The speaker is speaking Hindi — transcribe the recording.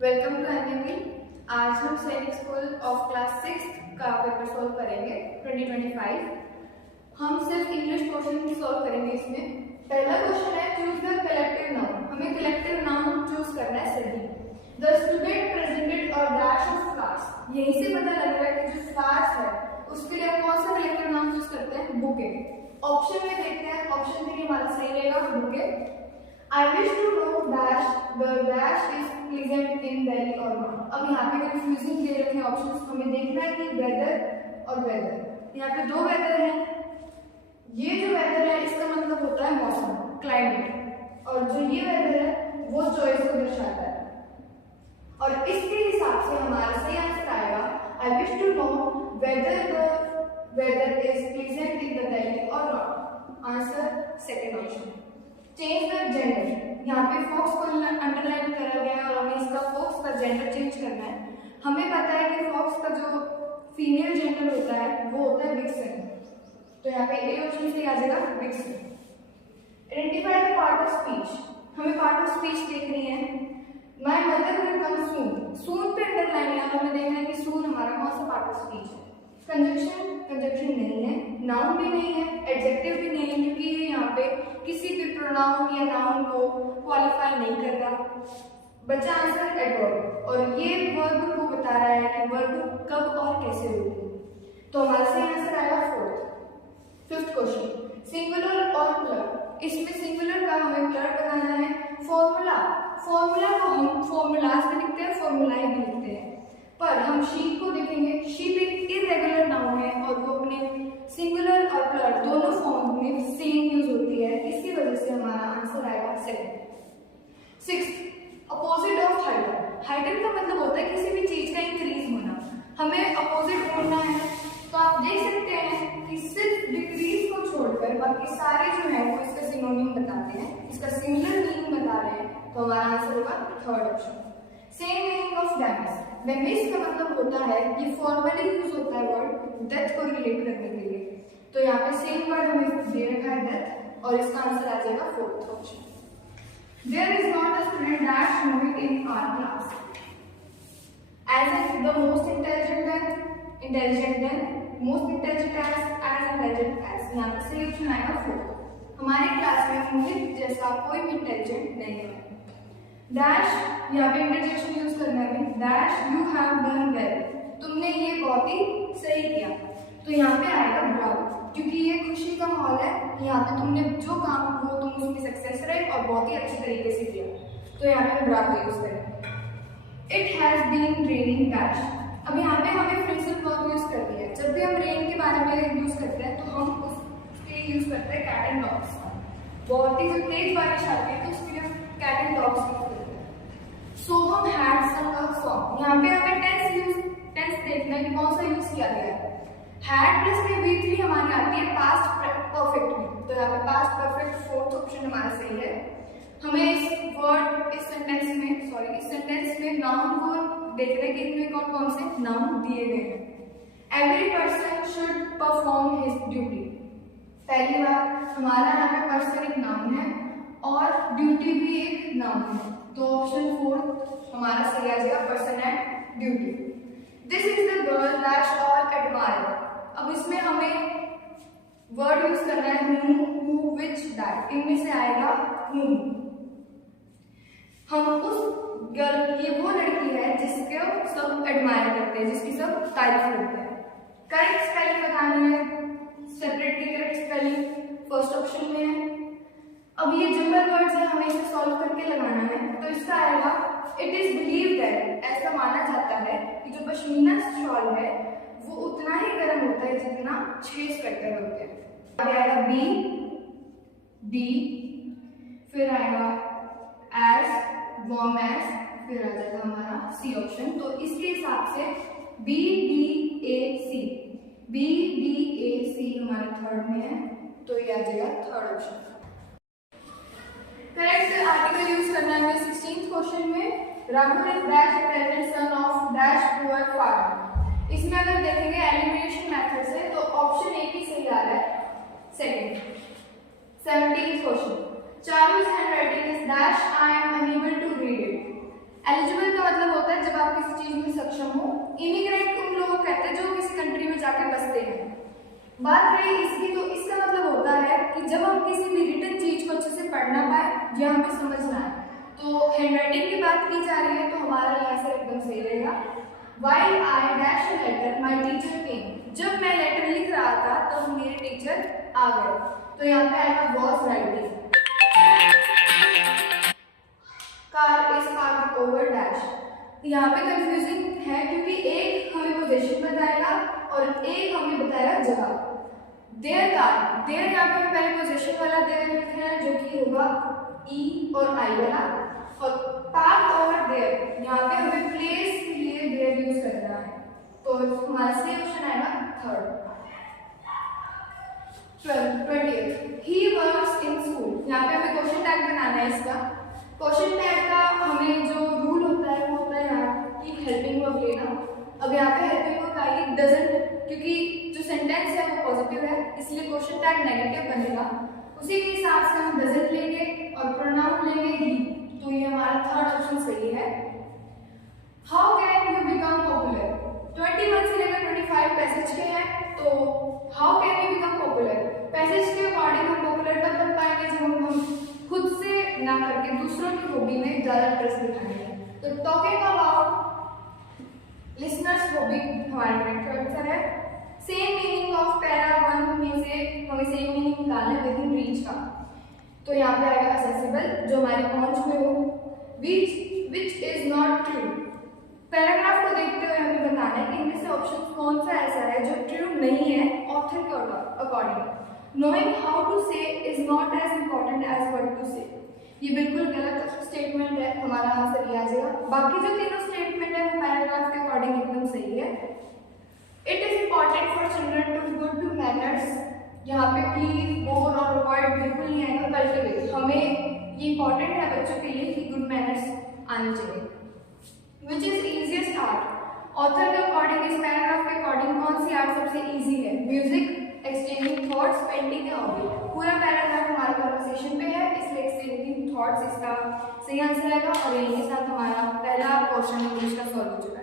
Welcome to एनएमई। आज हम सैनिक स्कूल ऑफ क्लास 6 का पेपर सॉल्व करेंगे 2025। हम सिर्फ इंग्लिश क्वेश्चन सॉल्व करेंगे। इसमें पहला क्वेश्चन है चूज द कलेक्टिव नाउन। हमें कलेक्टिव नाउन चूज करना है सही। द स्टूडेंट प्रेजेंटेड और डैश ऑफ फ्लावर्स। यहीं से पता लग रहा है कि जो फ्लावर्स है उसके लिए हम कौन सा कलेक्टिव नाउन चूज करते हैं? बुके। ऑप्शन में देखते हैं, ऑप्शन के लिए हमारा सही रहेगा bouquet. I wish to know dash the dash is pleasant in Delhi or not। अब यहाँ पे कंफ्यूजिंग दे रखे हैं ऑप्शंस, हमें देखना है कि वेदर और वेदर। यहाँ पे दो वेदर हैं। ये जो वेदर है इसका मतलब होता है मौसम, क्लाइमेट, और जो ये वेदर है वो चॉइस को दर्शाता है। और इसके हिसाब से हमारा सही आंसर आएगा I wish to know whether the weather is pleasant in the Delhi or not। Answer second option. Change the gender. यहाँ पे फोक्स को अंडरलाइन करा गया है और हमें इसका फोक्स का जेंडर चेंज करना है। हमें पता है कि फोक्स का जो फीमेल जेंडर होता है वो होता है विक्सन, तो यहाँ पे ए ऑप्शन से आ जाएगा vixen. Identify the part of speech. हमें पार्ट ऑफ स्पीच देखनी है। माय मदर विल कम सून। सून पे अंडरलाइन है, हमें देखना है कि सून हमारा कौन सा पार्ट ऑफ स्पीच है। कंजंक्शन नहीं है, नाउन भी नहीं है, एडजेक्टिव भी नहीं है, क्योंकि ये यहाँ पे किसी भी प्रोनाउन या नाउन को क्वालिफाई नहीं कर रहा। बचा आंसर एडवर्ब, और ये वर्ब को बता रहा है कि वर्ब कब और कैसे होगी। तो हमारा सही आंसर आएगा फोर्थ। फिफ्थ क्वेश्चन, सिंगुलर और प्लर। इसमें सिंगुलर का हमें प्लर बनाना है। फॉर्मूला, फॉर्मूला को हम फॉर्मूलाज में लिखते हैं, फॉर्मूलाए भी लिखते हैं, पर हम शीप को देखेंगे। शीप एक इरेगुलर नाउन है और वो अपने सिंगुलर और प्लर दोनों फॉर्म में सेम यूज होती है, इसकी वजह से हमारा आंसर आएगा second. Sixth, opposite of hidden. Hidden का मतलब होता है किसी भी चीज का इंक्रीज होना। हमें अपोजिट ढूंढना है, तो आप देख सकते हैं कि सिर्फ डिक्रीज को छोड़कर बाकी सारे जो है वो इसका सिनोनिम बताते हैं, इसका सिमिलर मीनिंग बता रहे हैं, तो हमारा आंसर होगा third option. Same meaning of damage. Damage का मतलब होता है, ये फॉर्मली यूज होता है वर्ड डेथ को रिलेट करने के लिए, तो यहाँ पे सेम वर्ड हमें दे रखा है डेथ, और इसका आंसर आ जाएगा fourth option. There is not a student that moving in our class as if the most intelligent then most intelligent as intelligent as. यहाँ पे सही ऑप्शन आएगा फोर्थ। हमारे क्लास में मोहित जैसा कोई भी इंटेलिजेंट नहीं है। डैश, यहाँ पे इंटरजेक्शन यूज करना है। Dash you have done well. तुमने ये बहुत ही सही किया, तो यहाँ पे आएगा ब्रावो, क्योंकि ये खुशी का माहौल है। यहाँ पे तुमने जो काम हो तुम उसमें सक्सेस रहे और बहुत ही अच्छे तरीके से किया, तो यहाँ पे ब्रावो यूज करें। It has been raining dash. अब यहाँ पे हमें फ्रेजल वर्ब यूज कर दिया है। जब भी हम रेन के बारे में यूज करते हैं तो हम उसके लिए यूज करते हैं कैट एंड डॉग्स। बहुत ही जो तेज बारिश आती है तो उसके लिए कैट एंड डॉग्स यूज करते हैं। सोहम हैड सम अ सॉन्ग। यहाँ पे हमें टेंस देखना है कि कौन सा यूज किया गया है। हैड प्लस में V3 हमारी आती है पास्ट परफेक्ट में, तो यहाँ पे पास्ट परफेक्ट फोर्थ ऑप्शन हमारा सही है। हमें इस सेंटेंस में नाउन को देखना है कि इनमें कौन कौन से नाउन दिए गए हैं। Every person should perform his duty. पहली बार हमारा यहाँ पे पर्सन एक नाउन है और ड्यूटी भी एक नाउन है, तो ऑप्शन फोर्थ हमारा सही आ जाएगा, person and duty. This is the girl that all admire. अब इसमें हमें वर्ड यूज करना है whom, who, which, that। इनमें से आएगा whom। हम उस गर्ल, ये वो लड़की है जिसको सब एडमायर करते हैं, जिसकी सब तारीफ करते हैं। करेक्ट स्पेलिंग बतानी है, सेपरेट की करेक्ट स्पेलिंग फर्स्ट ऑप्शन में है। अब ये जंगल वर्ड्स है, हमें इसे सॉल्व करके लगाना है, तो इसका आएगा इट इज बिलीव्ड दैट। ऐसा माना जाता है कि जो पश्मीना शॉल है वो उतना ही गर्म होता है जितना 6 स्वेटर होते हैं। आगे आएगा बी, डी, फिर आएगा एज, वार्म एज, फिर आ जाएगा हमारा सी ऑप्शन। तो इसके हिसाब से B D A C, B D A C हमारा थर्ड में है, तो ये आ जाएगा third option. Correct article use करना है 16th क्वेश्चन में। Raghav is dash intelligent son of dash poor farmer. इसमें अगर देखेंगे एलिमिनेशन मेथड से तो ऑप्शन ए ही सही आ रहा है, second. 17th question, Charu's handwriting is dash I am unable to read it। Eligible का मतलब होता है जब आप किसी चीज में सक्षम हो। इमिग्रेंट उन लोगों को कहते हैं जो किसी कंट्री में जाकर बसते हैं। बात रही इसकी, तो इसका मतलब होता है कि जब हम किसी भी रिटन चीज को अच्छे से पढ़ ना पाए या हमें समझना है। तो हैंडराइटिंग की बात की जा रही है, तो हमारा यहाँ से एकदम सही रहेगा। While I dash a letter, my teacher came. जब मैं लेटर लिख रहा था तब मेरे टीचर आ गए। तो यहाँ पे आएगा was writing. Car is parked over dash. यहाँ पे कंफ्यूजिंग है क्योंकि एक हमें पोजीशन बताएगा और एक हमें बताएगा जगह। Their car, their यहाँ पे हमें पहले पोजीशन वाला देर लिखना है जो कि होगा E और I वाला, और parked over there यहाँ पे हमें प्लेस के लिए there यूज करना है। तो हमारा सही ऑप्शन आएगा third. 20th, he works in school. यहाँ पे हमें क्वेश्चन टैग बनाना है इसका। क्वेश्चन टैग का हमें जो रूल होता है वो होता है यहाँ की हेल्पिंग वर्ब लेना। अब यहाँ पे हेल्पिंग वर्ब आई डजंट, क्योंकि जो सेंटेंस है वो पॉजिटिव है इसलिए क्वेश्चन टैग नेगेटिव बनेगा। उसी के हिसाब से हम डजंट लेंगे और प्रोनाउन लेंगे ही। तो ये हमारा थर्ड ऑप्शन सही है। How can you become popular? 21 से लेकर 25 पैसेज के हैं, तो how can you become popular? Passage के अकॉर्डिंग हम पॉपुलर तब बन पाएंगे जब हम खुद से ना करके दूसरों की हॉबी में ज्यादा इंटरेस्ट दिखाएंगे। तो टॉकिंग अबाउट लिसनर्स हॉबी हमारा करेक्ट आंसर है। सेम मीनिंग ऑफ पैरा 1 में से हमें सेम मीनिंग निकालना है विद इन रीच का। तो यहाँ पे आएगा असेसिबल, जो हमारी पहुंच में हो। Which is not true, paragraph को देखते हुए हमें बताना है कि इनमें से ऑप्शन कौन सा ऐसा है जो ट्रू नहीं है ऑथर के according. Knowing how to say is not as important as what to say, ये बिल्कुल गलत स्टेटमेंट है, हमारा आंसर ये आ जाएगा। बाकी जो तीनों स्टेटमेंट है वो पैराग्राफ के अकॉर्डिंग एकदम सही है। It is important for children to good to manners, यहाँ पे प्लीज, बोर और अवॉइड बिल्कुल नहीं आएगा, कल्टिवेट। हमें ये इंपॉर्टेंट है बच्चों के लिए कि गुड मैनर्स आने चाहिए। Which is easiest art, author के अकॉर्डिंग इस पैराग्राफ के अकॉर्डिंग कौन सी आर्ट सबसे इजी है? म्यूजिक, एक्सचेंजिंग थॉट्स, पेंटिंग या हॉबी। पूरा पैराग्राफ हमारा कन्वर्सेशन पे है इसलिए एक्सचेंजिंग थॉट्स इसका सही आंसर आएगा। और यही के साथ हमारा पहला क्वेश्चन इंग्लिश का सॉल्व हो चुका है।